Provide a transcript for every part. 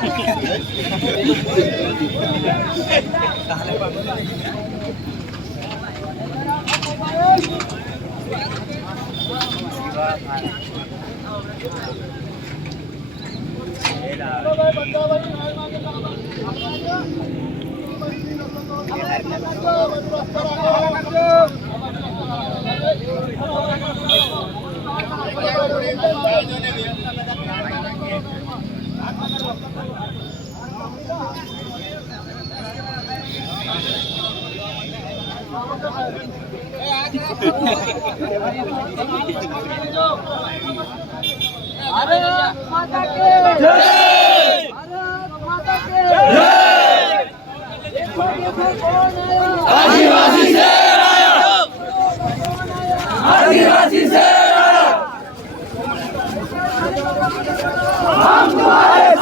आया ભારત માતા કે ભારત માતા કે देखो देखो कौन आया आदिवासी शेर आया आदिवासी शेर आया हम तुम्हारे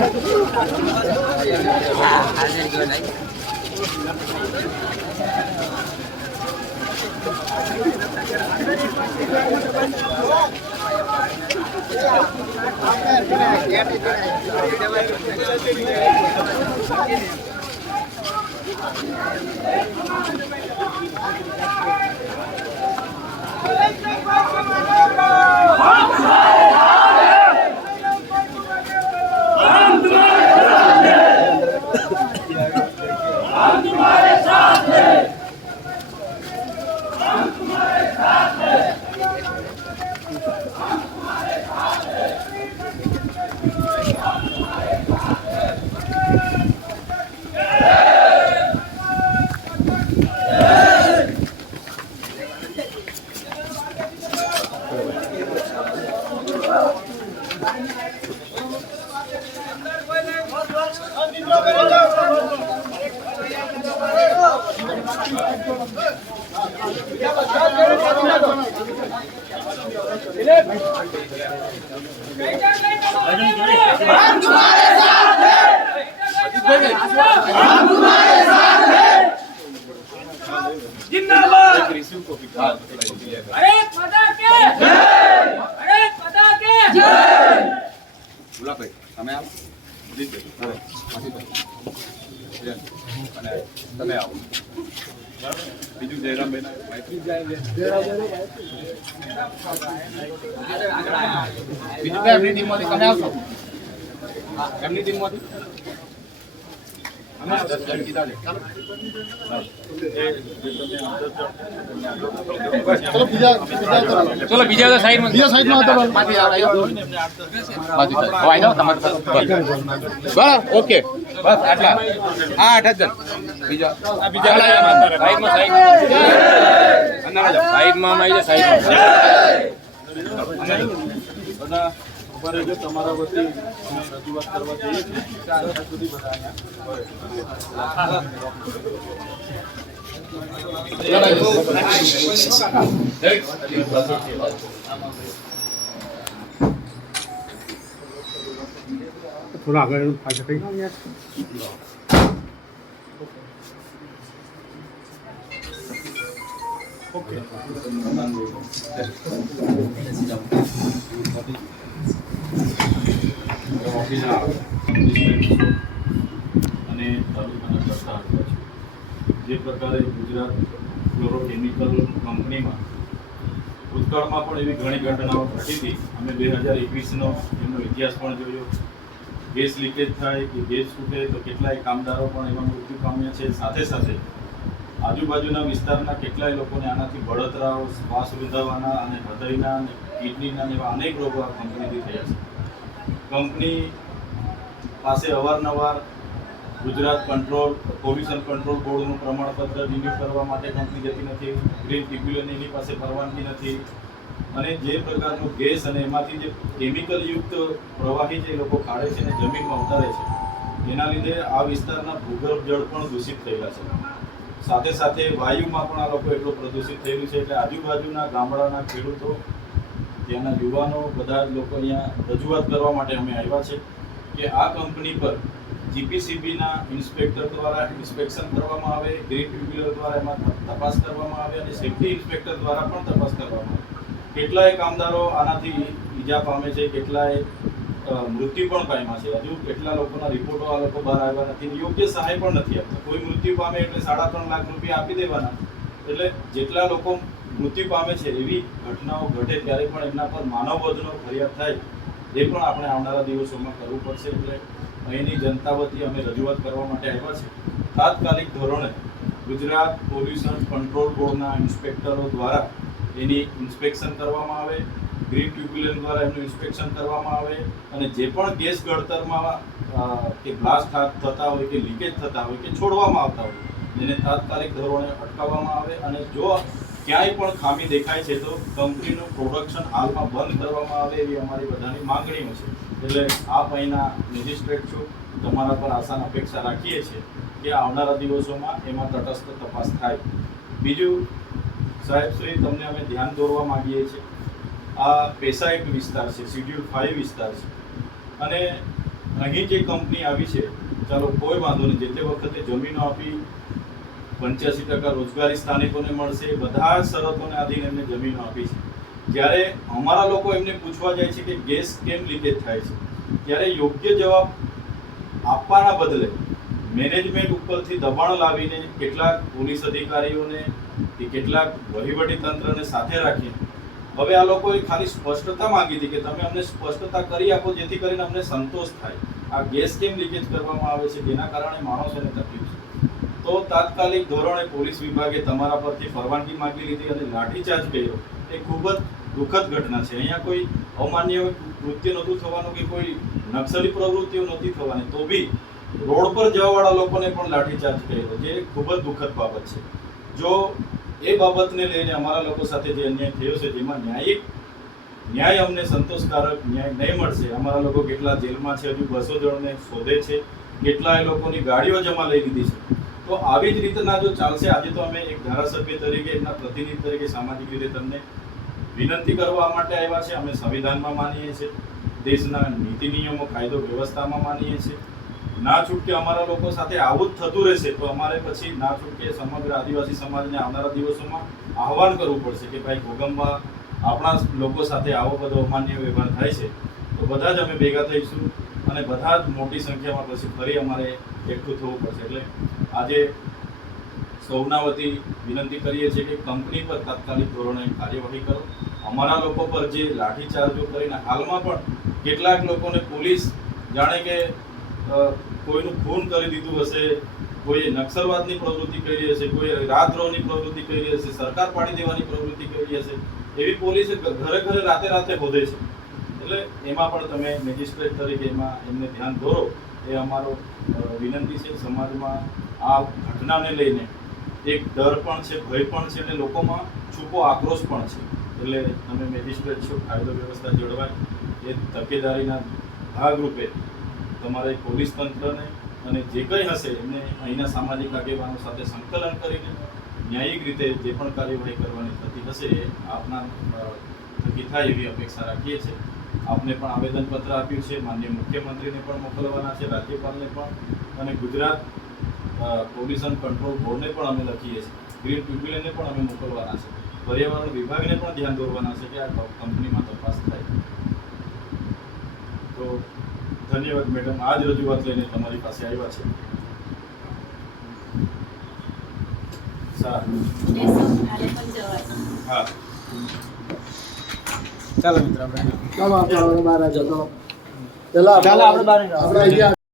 हम हम तुम्हारे साथ हैं हम तुम्हारे साथ हैं जिंदाबाद भारत माता के जय भारत माता के जय बोला भाई हमें आप અને તમે આવો બીજું જયરામ બેન બીજું કઈ એમની ટીમમાંથી તમે આવશો? એમની ટીમમાંથી અમે દસ જણ કીધા છે ચાલો ચલો બીજા બધા સાઈડમાં બીજા સાઈડ. માં આવો જાઓ તમારે ઓકે. બસ આટલા. હા આઠ જ બીજા. સાઈડ. માં સાઈડ આવી. જાઓ સાઈડમાં. બધા ઊભા જો તમારા વતી રજૂઆત કરવા જઈએ છીએ સુધી બધા થોડા આગળ પાછળ થઈ ડિસ્પેન્સરો અને તાલુકાના કરતા આવ્યા છે જે પ્રકારે ગુજરાત ફ્લોરોકેમિકલ કંપનીમાં ભૂતકાળમાં પણ એવી ઘણી ઘટનાઓ ઘટી હતી. અમે બે હજાર એકવીસનો એમનો ઇતિહાસ પણ જોયો. ગેસ લીકેજ થાય કે ગેસ છૂટે તો કેટલાય કામદારો પણ એમાં મૃત્યુ પામ્યા છે. સાથે સાથે આજુબાજુના વિસ્તારના કેટલાય લોકોને આનાથી બળતરાઓ, શ્વાસ રૂંધાવાના અને હૃદયના અને કિડનીના એવા અનેક રોગો આ કંપનીથી થયા છે. કંપની પાસે અવારનવાર ગુજરાત કંટ્રોલ પોલ્યુશન કંટ્રોલ બોર્ડનું પ્રમાણપત્ર રિન્યુ કરવા માટે કંપની જતી નથી, ગ્રીન ટ્રિબ્યુનલ એની પાસે પરવાનગી નથી. અને જે પ્રકારનો ગેસ અને એમાંથી જે કેમિકલયુક્ત પ્રવાહી જે લોકો કાઢે છે અને જમીનમાં ઉતારે છે, એના લીધે આ વિસ્તારના ભૂગર્ભ જળ પણ દૂષિત થયેલા છે. સાથે સાથે વાયુમાં પણ આ લોકો એટલું પ્રદૂષિત થયેલું છે એટલે આજુબાજુના ગામડાના ખેડૂતો, ત્યાંના યુવાનો, બધા જ લોકો અહીંયા રજૂઆત કરવા માટે અમે આવ્યા છે કે આ કંપની પર જીપીસીબીના ઇન્સ્પેક્ટર દ્વારા ઇન્સ્પેક્શન કરવામાં આવે, ગ્રીન ટ્રિબ્યુનલ દ્વારા એમાં તપાસ કરવામાં આવે અને સેફ્ટી ઇન્સ્પેક્ટર દ્વારા પણ તપાસ કરવામાં આવે. કેટલાય કામદારો આનાથી ઈજા પામે છે, કેટલાય મૃત્યુ પણ પામ્યા છે. હજુ કેટલા લોકોના રિપોર્ટો આ લોકો બહાર આવ્યા નથી યોગ્ય સહાય પણ નથી આપતા. કોઈ મૃત્યુ પામે એટલે સાડા ત્રણ લાખ રૂપિયા આપી દેવાના. એટલે જેટલા લોકો મૃત્યુ પામે છે, એવી ઘટનાઓ ઘટે ત્યારે પણ એમના પર માનવવધનો ફરિયાદ થાય, એ પણ આપણે આવનારા દિવસોમાં કરવું પડશે. એટલે અહીંની જનતા વતી અમે રજૂઆત કરવા માટે આવ્યા છે. તાત્કાલિક ધોરણે ગુજરાત પોલ્યુશન કંટ્રોલ બોર્ડના ઇન્સ્પેક્ટરો દ્વારા એની ઇન્સ્પેક્શન કરવામાં આવે. ગ્રીન ટ્યુબ્યુલન દ્વારા એનું ઇન્સ્પેક્શન કરવામાં આવે અને જે પણ ગેસ ગળતરમાં કે બ્લાસ્ટ થતા હોય કે લીકેજ થતા હોય કે છોડવામાં આવતા હોય, એને તાત્કાલિક ધોરણે અટકાવવામાં આવે અને જો ક્યાંય પણ ખામી દેખાય છે તો કંપનીનું પ્રોડક્શન હાલમાં બંધ કરવામાં આવે એવી અમારી બધાની માંગણીઓ છે. એટલે આપ અહીંના મેજિસ્ટ્રેટ છો, તમારા પર આશાન અપેક્ષા રાખીએ છીએ કે આવનારા દિવસોમાં એમાં તટસ્થ તપાસ થાય. બીજું, સાહેબ શ્રી, તમને અમે ધ્યાન દોરવા માગીએ છીએ. આ પેસા એક વિસ્તાર છે શિડ્યુલ ફાઇવ વિસ્તાર છે. અને અહીં જે કંપની આવી છે, ચાલો કોઈ વાંધો નહીં જે તે વખતે જમીનો આપી પંચ્યાસી ટકા રોજગારી સ્થાનિકોને મળશે, બધા શરતોને આધીન એમને જમીનો આપી છે. જ્યારે અમારા લોકો એમને પૂછવા જાય છે કે ગેસ કેમ લીકેજ થાય છે, ત્યારે યોગ્ય જવાબ આપવાના બદલે મેનેજમેન્ટ ઉપરથી દબાણ લાવીને કેટલાક પોલીસ અધિકારીઓને કે કેટલાક વહીવટી તંત્રને સાથે રાખીને હવે આ લોકોએ ખાલી સ્પષ્ટતા માંગી હતી કે તમે અમને સ્પષ્ટતા કરી આપો, જેથી કરીને અમને સંતોષ થાય. આ ગેસ કેમ લીકેજ કરવામાં આવે છે? જેના કારણે માણસોને તકલીફ છે. તો તાત્કાલિક ધોરણે પોલીસ વિભાગે તમારા પરથી પરવાનગી માંગી લીધી અને લાઠીચાર્જ કર્યો. એ ખૂબ જ દુઃખદ ઘટના છે. અહીંયા કોઈ અમાન્ય કૃત્ય નહોતું થવાનું કે કોઈ નક્સલી પ્રવૃત્તિઓ નહોતી થવાની. તો બી રોડ પર જવાવાળા લોકોને પણ લાઠીચાર્જ કર્યો, જે ખૂબ જ દુઃખદ બાબત છે. જો એ બાબતને લઈને અમારા લોકો સાથે જે અન્યાય થયો છે, જેમાં ન્યાયિક ન્યાય અમને સંતોષકારક ન્યાય નહીં મળશે. અમારા લોકો કેટલા જેલમાં છે, હજુ બસો જણને શોધે છે કેટલાય લોકોની ગાડીઓ જમા લઈ લીધી છે. તો આવી જ રીતના જો ચાલશે, આજે તો અમે એક ધારાસભ્ય તરીકે, એમના પ્રતિનિધિ તરીકે સામાજિક રીતે તમને વિનંતી કરવા માટે આવ્યા છે. અમે સંવિધાનમાં માનીએ છીએ. દેશના નીતિ નિયમો, કાયદો, વ્યવસ્થામાં માનીએ છીએ. ના છૂટકે અમારા લોકો સાથે આવું જ થતું રહેશે, તો અમારે પછી ના છૂટકે સમગ્ર આદિવાસી સમાજને આવનારા દિવસોમાં આહવાન કરવું પડશે કે ભાઈ ભૂગંબમાં આપણા લોકો સાથે આવો બધો અમાન્ય વ્યવહાર થાય છે. તો બધા જ અમે ભેગા થઈશું અને બધા જ મોટી સંખ્યામાં પછી ફરી અમારે એકઠું થવું પડશે. એટલે આજે સૌના વતી વિનંતી કરીએ છીએ કે કંપની પર તાત્કાલિક ધોરણે કાર્યવાહી કરો. અમારા લોકો પર જે લાઠીચાર્જો કરીને હાલમાં પણ કેટલાક લોકોને પોલીસ જાણે કે કોઈનું ખૂન કરી દીધું હશે કોઈ નક્સલવાદની પ્રવૃત્તિ કરી હશે કોઈ રાતદ્રોહની પ્રવૃત્તિ કરી હશે, સરકાર પાડી દેવાની પ્રવૃત્તિ કરી હશે, એવી પોલીસે ઘરે ઘરે રાતે રાતે હોદે છે. એટલે એમાં પણ તમે મેજિસ્ટ્રેટ તરીકે એમાં એમને ધ્યાન દોરો, એ અમારો વિનંતી છે સમાજમાં આ ઘટનાને લઈને. એક ડર પણ છે, ભય પણ છે અને લોકોમાં છૂપો આક્રોશ પણ છે. એટલે તમે મેજિસ્ટ્રેટ છો, કાયદો વ્યવસ્થા જળવાય, એ તકેદારીના ભાગરૂપે તમારે પોલીસ તંત્રને અને જે કંઈ હશે એમને અહીંના સામાજિક આગેવાનો સાથે સંકલન કરીને ન્યાયિક રીતે જે પણ કાર્યવાહી કરવાની થતી હશે એ આપના થકી થાય એવી અપેક્ષા રાખીએ છીએ. આપને પણ આવેદનપત્ર આપ્યું છે, માન્ય મુખ્યમંત્રીને પણ મોકલવાના છે, રાજ્યપાલને પણ અને ગુજરાત પોલ્યુશન કંટ્રોલ બોર્ડને પણ અમે લખીએ છીએ. ગ્રીન ટ્રિબ્યુનલને પણ અમે મોકલવાના છે. પર્યાવરણ વિભાગને પણ ધ્યાન દોરવાના છે કે આ કંપનીમાં તપાસ થાય તો ધન્યવાદ મેડમ. આ જ રજૂઆત લઈને તમારી પાસે આવ્યા છે. સારું. હા. ચાલો આપણે બહાર જતો ચાલો આપણે બહાર જાઓ.